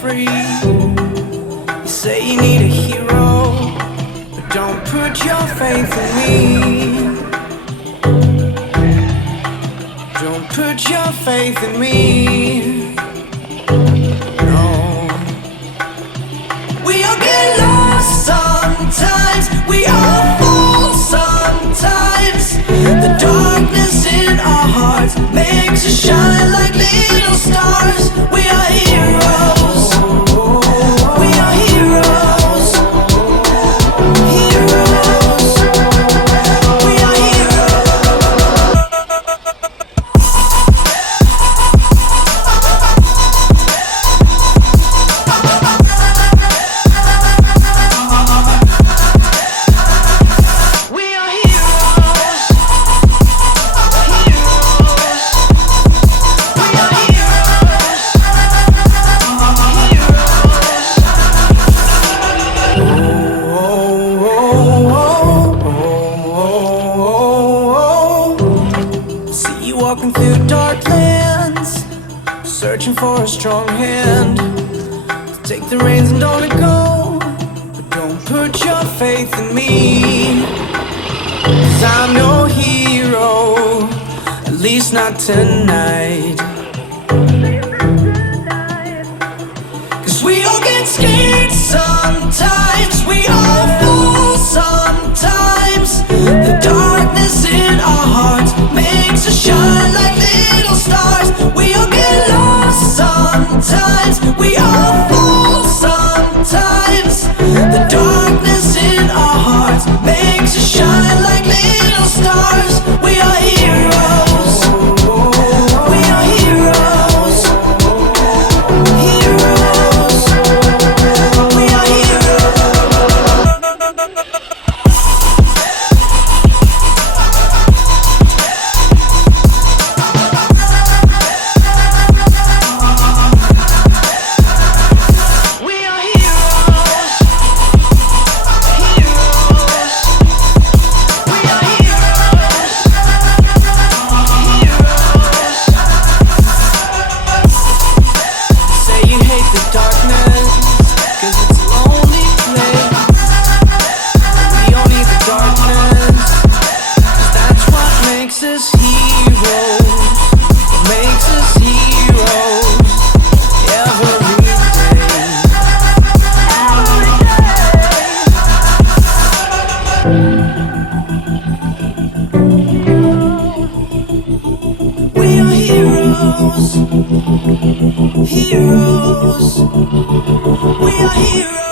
free. You say you need a hero, but don't put your faith in me. Don't put your faith in me. No. We all get lost sometimes. We all fall sometimes. The darkness in our hearts makes us shine like little stars. We are heroes. We are heroes. Heroes. We are walking through dark lands, searching for a strong hand. Take the reins and don't let go, but don't put your faith in me. 'Cause I'm no hero, at least not tonight. 'Cause we all get scared sometimes. We all fall sometimes. The darkness in our hearts makes us shine like little stars. We all get lost sometimes. We all fall sometimes. The darkness in our hearts makes us shine like little stars. We are heroes. We are heroes. Heroes. We are heroes. Heroes, we are heroes.